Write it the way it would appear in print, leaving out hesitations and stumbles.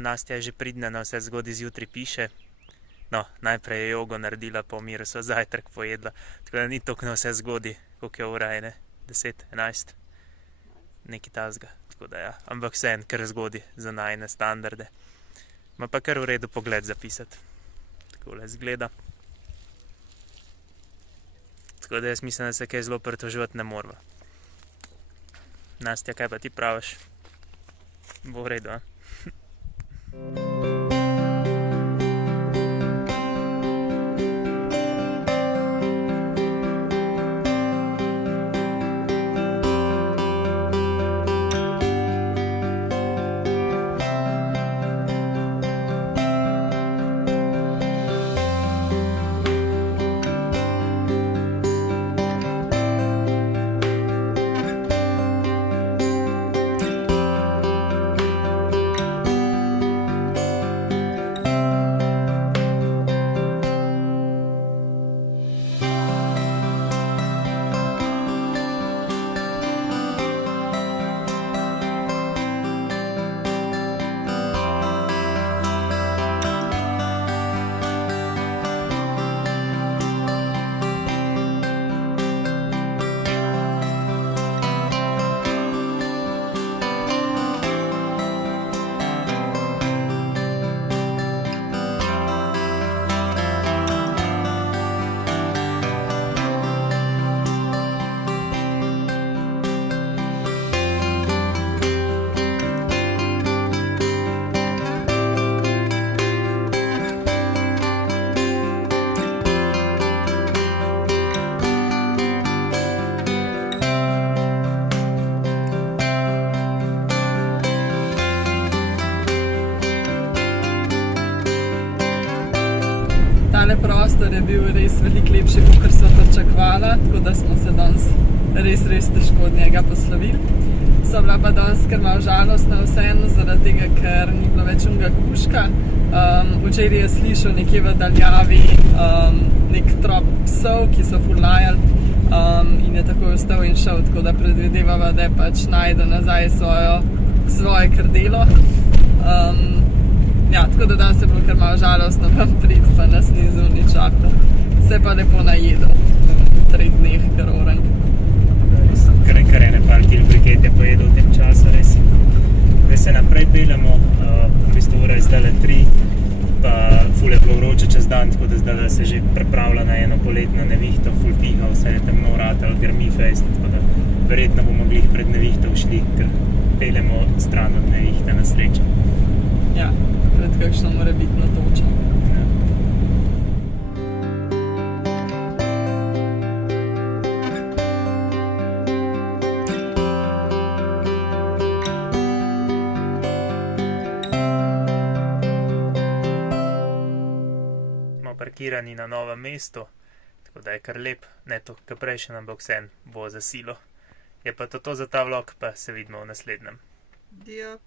Nastja je že pridna, na vse zgodaj zjutraj piše. No, najprej je jogo naredila, po miru so zajtrk pojedla, tako da ni toliko na vse zgodaj, koliko je ura, ne? 10, 11, nekaj tazga, tako da ja, ampak vseeno kar zgodaj za najine standarde. Ma pa kar v redu pogled zapisati, takole zgleda. Tako da jaz mislim, da se kaj zelo pritoževati ne morava. Nastja, kaj pa ti praviš? Bo v redu, a? Tale prostor je bil res veliko lepši, kot so pričakovala, tako da smo se danes res težko od njega poslovili. So bila pa danes kar malo žalostna vseeno, zaradi tega, ker ni bilo več onega kužka. Včeraj je slišal nekje v daljavi nek trop psov, ki so ful lajali, in je takoj vstal in šel, tako da predvidevava, da je pač najde nazaj svoje krdelo. Ja, tako da danes je bilo kar malo žalostno vam priti, pa nas ni zunaj čakal. Se pa lepo najedel v 3 dneh, kar oranj. Kar ene par kil brikete pojedel v tem času, res. Zdaj se naprej peljemo, v bistvu ura je zdajle 3, pa ful je bilo vroče čez dan, tako da zdajle se že pripravlja na eno poletno nevihto, ful piha, vse je temno ratalo, grmi fejst, tako da verjetno bomo glih pred nevihto šli, ker peljemo stran od nevihte na srečo. Ja, pred kakšno morebitno točo. Smo parkirani na novem mestu, tako da je kar lep, ne to kar prejšen, ampak vseeno bo za silo. Je pa to za ta vlog, pa se vidimo v naslednjem. Dio.